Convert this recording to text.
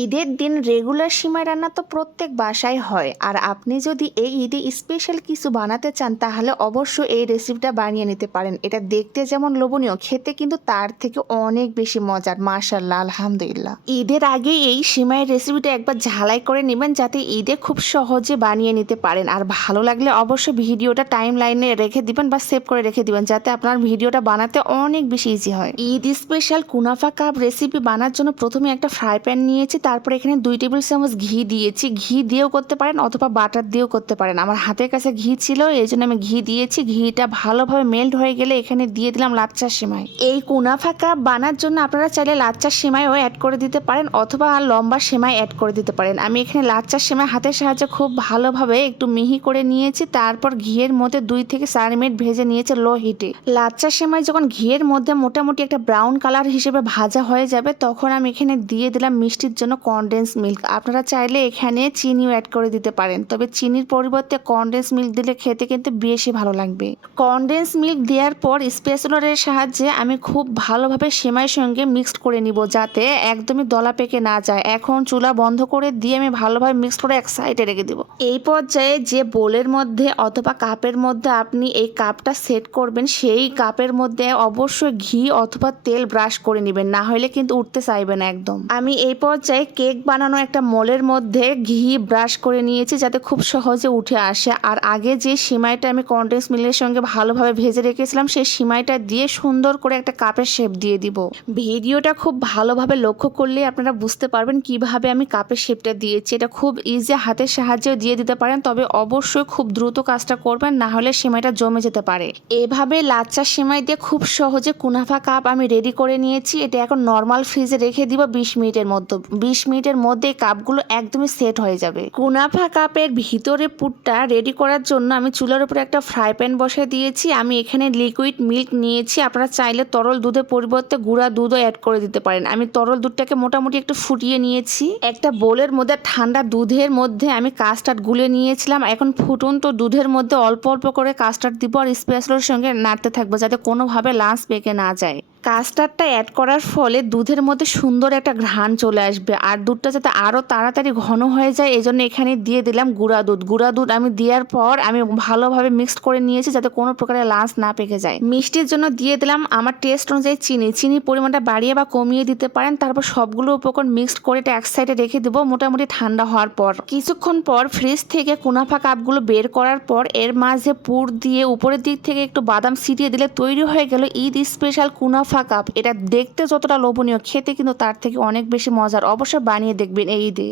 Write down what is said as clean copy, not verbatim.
ঈদের দিন রেগুলার সিমাই রান্না তো প্রত্যেক বাসায় হয়। আর আপনি যদি এই ঈদে স্পেশাল কিছু বানাতে চান তাহলে অবশ্যই এই রেসিপিটা বানিয়ে নিতে পারেন। এটা দেখতে যেমন লোভনীয়, খেতে কিন্তু তার থেকে অনেক বেশি মজার। মাশাআল্লাহ, আলহামদুলিল্লাহ। ঈদের আগে এই সিমাইয়ের রেসিপিটা একবার ঝালাই করে নেবেন যাতে ঈদে খুব সহজে বানিয়ে নিতে পারেন। আর ভালো লাগলে অবশ্যই ভিডিওটা টাইম লাইনে রেখে দিবেন বা সেভ করে রেখে দিবেন যাতে আপনার ভিডিওটা বানাতে অনেক বেশি ইজি হয়। ঈদ স্পেশাল কুনাফা কাপ রেসিপি বানার জন্য প্রথমে একটা ফ্রাই প্যান নিয়েছি, তারপরে এখানে 2 টেবিল চামচ ঘি দিয়েছি। ঘি দিয়েও করতে পারেন অথবা বাটার দিয়েও করতে পারেন। আমার হাতের কাছে ঘি ছিল এই জন্য আমি ঘি দিয়েছি। ঘিটা ভালোভাবে মেল্ট হয়ে গেলে এখানে দিয়ে দিলাম লাচ্চা সেমাই। এই কুনাফা কাপ বানার জন্য আপনারা চাইলে লাচ্চা সেমাইও অ্যাড করে দিতে পারেন অথবা লম্বা সেমাই অ্যাড করে দিতে পারেন। আমি এখানে লাচ্চা সেমাই হাতের সাহায্যে খুব ভালোভাবে একটু মিহি করে নিয়েছি, তারপর ঘিয়ের মধ্যে 2 থেকে 4 মিনিট ভেজে নিয়েছে লো হিটে। লাচ্চা সেমাই যখন ঘিয়ের মধ্যে মোটামুটি একটা ব্রাউন কালার হিসেবে ভাজা হয়ে যাবে তখন আমি এখানে দিয়ে দিলাম মিষ্টির জন্য কনডেন্স মিল্ক। আপনারা চাইলে এখানে চিনিও অ্যাড করে দিতে পারেন, তবে চিনির পরিবর্তে কনডেন্স মিল্ক দিলে খেতে কিন্তু বেশি ভালো লাগবে। কনডেন্স মিল্ক দেওয়ার পর স্প্যাচুলারের সাহায্যে আমি খুব ভালোভাবে সেমাইয়ের সঙ্গে মিক্সড করে নিব যাতে একদমই দলা পেকে না যায়। এখন চুলা বন্ধ করে দিয়ে আমি ভালোভাবে মিক্স করে এক সাইডে রেখে দিব। এই পর্যায়ে যে বোলের মধ্যে অথবা কাপের মধ্যে আপনি এই কাপটা সেট করবেন সেই কাপের মধ্যে অবশ্যই ঘি অথবা তেল ব্রাশ করে নেবেন, না হলে কিন্তু উঠতে চাইবে না একদম। আমি এই পর্যায়ে কেক বানানো একটা মোলের মধ্যে ঘি ব্রাশ করে নিয়েছি যাতে খুব সহজে উঠে আসে। আর আগে যে সিমাইটা আমি কনডেন্স মিল্কের সঙ্গে ভালোভাবে ভেজে রেখেছিলাম সেই সিমাইটা দিয়ে সুন্দর করে একটা কাপের শেপ দিয়ে দিব। ভিডিওটা খুব ভালোভাবে লক্ষ্য করলে আপনারা বুঝতে পারবেন কিভাবে আমি কাপের শেপটা দিয়েছি। এটা খুব ইজি, হাতের সাহায্যেও দিয়ে দিতে পারেন, তবে অবশ্যই খুব দ্রুত কাজটা করবেন না হলে সিমাইটা জমে যেতে পারে। এভাবে লাচ্চা সিমাই দিয়ে খুব সহজে কুনাফা কাপ আমি রেডি করে নিয়েছি। এটা এখন নর্মাল ফ্রিজে রেখে দিব 20 মিনিটের মধ্যে। 20 মিনিটের মধ্যে এই কাপগুলো একদমই সেট হয়ে যাবে। কুনাফা কাপের ভিতরে পুরটা রেডি করার জন্য আমি চুলার উপরে একটা ফ্রাই প্যান বসিয়ে দিয়েছি। আমি এখানে লিকুইড মিল্ক নিয়েছি, আপনারা চাইলে তরল দুধের পরিবর্তে গুঁড়া দুধও অ্যাড করে দিতে পারেন। আমি তরল দুধটাকে মোটামুটি একটু ফুটিয়ে নিয়েছি। একটা বোলের মধ্যে ঠান্ডা দুধের মধ্যে আমি কাস্টার্ড গুলে নিয়েছিলাম। এখন ফুটন্ত দুধের মধ্যে অল্প অল্প করে কাস্টার্ড দিব আর স্প্যাচুলার সঙ্গে নাড়তে থাকবো যাতে কোনোভাবে লাঞ্চ পেকে না যায়। কাস্টার্ডটা অ্যাড করার ফলে দুধের মধ্যে সুন্দর একটা ঘ্রাণ চলে আসবে আর দুধটা যাতে আরও তাড়াতাড়ি ঘন হয়ে যায় এই জন্য এখানে দিয়ে দিলাম গুঁড়া দুধ। গুঁড়া দুধ আমি দেওয়ার পর আমি ভালোভাবে মিক্সড করে নিয়েছি যাতে কোনো প্রকারের লাঞ্চ না পেকে যায়। মিষ্টির জন্য দিয়ে দিলাম আমার টেস্ট অনুযায়ী চিনি। চিনির পরিমাণটা বাড়িয়ে বা কমিয়ে দিতে পারেন। তারপর সবগুলো উপকরণ মিক্সড করে এটা এক সাইডে রেখে দেবো মোটামুটি ঠান্ডা হওয়ার পর। কিছুক্ষণ পর ফ্রিজ থেকে কুনাফা কাপগুলো বের করার পর এর মাঝে পুর দিয়ে উপরের দিক থেকে একটু বাদাম ছিটিয়ে দিলে তৈরি হয়ে গেল ঈদ স্পেশাল কুনাফা কাপ। এটা দেখতে যতটা লোভনীয় খেতে কিন্তু তার থেকে অনেক বেশি মজার। অবশ্যই বানিয়ে দেখবেন এই ঈদে।